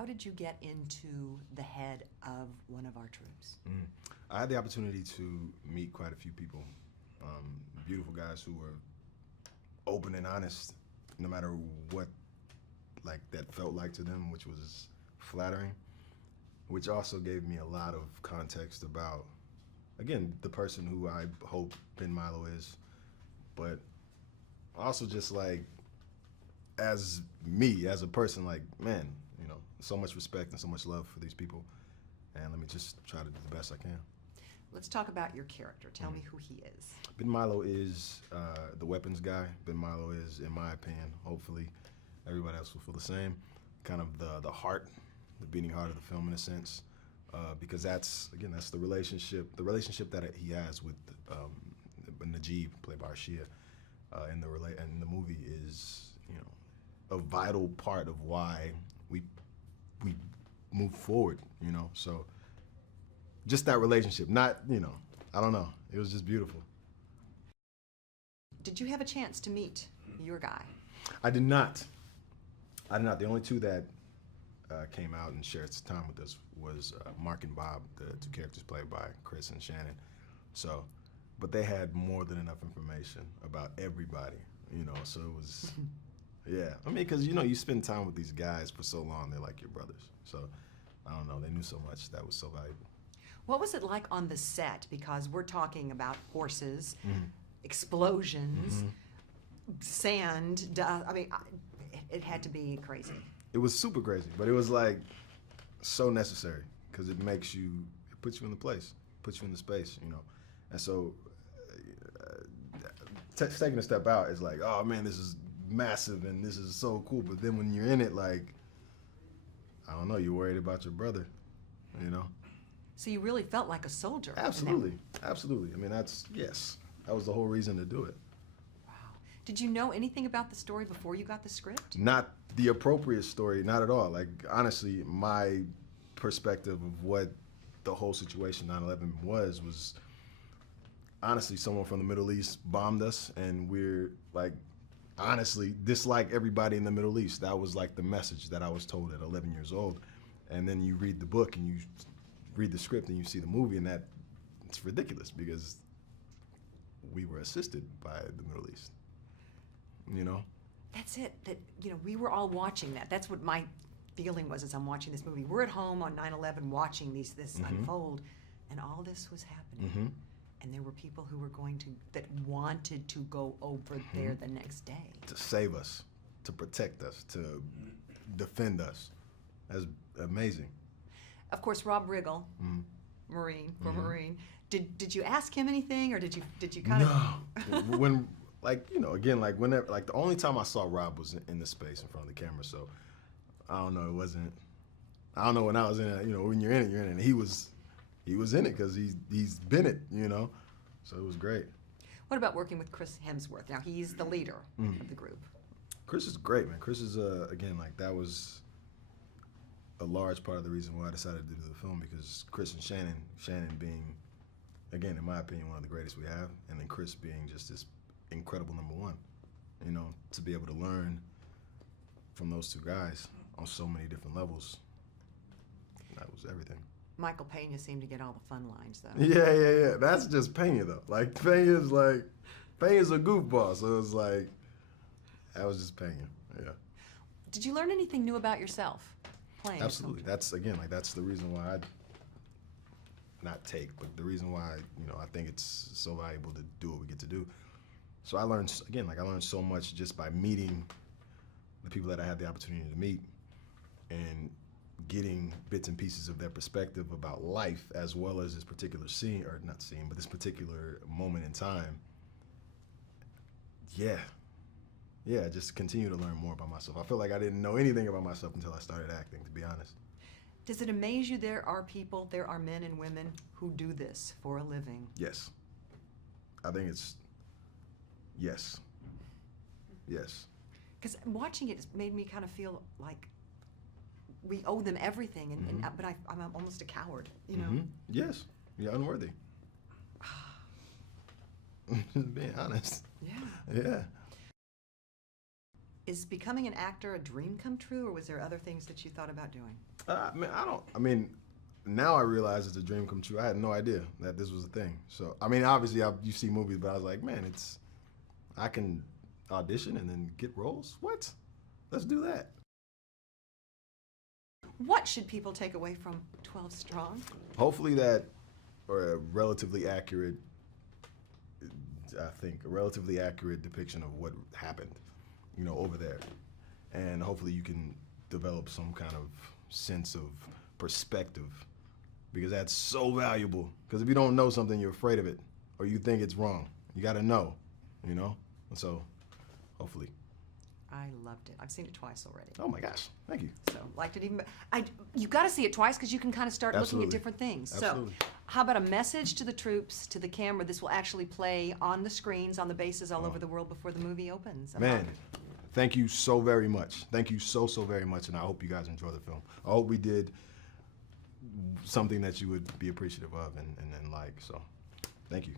how did you get into the head of one of our troops? I had the opportunity to meet quite a few people, beautiful guys who were open and honest, no matter what that felt like to them, which was flattering, which also gave me a lot of context about, again, the person who I hope Ben Milo is, but also just like, as me, as a person, like, man, you know, so much respect and so much love for these people, and let me just try to do the best I can. Let's talk about your character. Tell me who he is. Ben Milo is the weapons guy. Ben Milo is, in my opinion, hopefully everybody else will feel the same, kind of the heart, the beating heart of the film in a sense, because that's the relationship that he has with Najib, played by Arshia, in the movie is, you know, a vital part of why we move forward, you know. So just that relationship, not, you know, I don't know, it was just beautiful. Did you have a chance to meet your guy? I did not. The only two that came out and shared some time with us was Mark and Bob, the two characters played by Chris and Shannon. So, but they had more than enough information about everybody, you know, so it was, yeah. I mean, because, you know, you spend time with these guys for so long, they're like your brothers. So, I don't know, they knew so much that was so valuable. What was it like on the set? Because we're talking about horses, explosions, sand, dust. I mean, it had to be crazy. It was super crazy, but it was like so necessary because it puts you in the place, puts you in the space, you know. And so taking a step out is like, oh man, this is massive and this is so cool. But then when you're in it, like, I don't know, you're worried about your brother, you know. So you really felt like a soldier. Absolutely, absolutely. I mean, yes, that was the whole reason to do it. Wow. Did you know anything about the story before you got the script? Not the appropriate story, not at all. Like, honestly, my perspective of what the whole situation 9/11 was honestly someone from the Middle East bombed us, and we're like, honestly, dislike everybody in the Middle East. That was like the message that I was told at 11 years old. And then you read the book and you read the script and you see the movie, and that it's ridiculous because we were assisted by the Middle East, you know? That's it, that, you know, we were all watching that. That's what my feeling was as I'm watching this movie. We're at home on 9/11 watching this unfold, and all this was happening. And there were people who were that wanted to go over there the next day. To save us, to protect us, to defend us. That's amazing. Of course, Rob Riggle, Marine, Marine. Did you ask him anything, or did you kind of? No. When, like, you know, again, like whenever, like the only time I saw Rob was in the space in front of the camera. So I don't know. It wasn't. I don't know when I was in it. You know, when you're in it, you're in it. He was in it because he's been it. You know, so it was great. What about working with Chris Hemsworth? Now he's the leader of the group. Chris is great, man. Chris is again, like, that was a large part of the reason why I decided to do the film, because Chris and Shannon being, again, in my opinion, one of the greatest we have, and then Chris being just this incredible number one. You know, to be able to learn from those two guys on so many different levels, that was everything. Michael Peña seemed to get all the fun lines, though. Yeah. That's just Peña, though. Like, Peña's a goofball, so it's like, that was just Peña, yeah. Did you learn anything new about yourself playing? Absolutely. That's, again, like, that's the reason why but the reason why, you know, I think it's so valuable to do what we get to do. So I learned, again, like, I learned so much just by meeting the people that I had the opportunity to meet and getting bits and pieces of their perspective about life, as well as this particular scene, or not scene, but this particular moment in time. Yeah, just continue to learn more about myself. I feel like I didn't know anything about myself until I started acting, to be honest. Does it amaze you there are men and women who do this for a living? Yes. I think it's, yes. Because watching it made me kind of feel like we owe them everything, but I'm almost a coward, you know? Yes, you're unworthy. Being honest. Yeah. Is becoming an actor a dream come true, or was there other things that you thought about doing? Now I realize it's a dream come true. I had no idea that this was a thing. So, I mean, obviously you see movies, but I was like, man, I can audition and then get roles? What? Let's do that. What should people take away from 12 Strong? Hopefully that, or a relatively accurate, I think, a relatively accurate depiction of what happened, over there. And hopefully you can develop some kind of sense of perspective, because that's so valuable. Because if you don't know something, you're afraid of it, or you think it's wrong. You got to know, And so, hopefully. I loved it. I've seen it twice already. Oh my gosh, thank you. So liked it even. You got to see it twice because you can kind of start looking at different things. Absolutely. So, how about a message to the troops, to the camera? This will actually play on the screens, on the bases all over the world before the movie opens. Man, thank you so very much. Thank you so very much, and I hope you guys enjoy the film. I hope we did something that you would be appreciative of and like. So, thank you.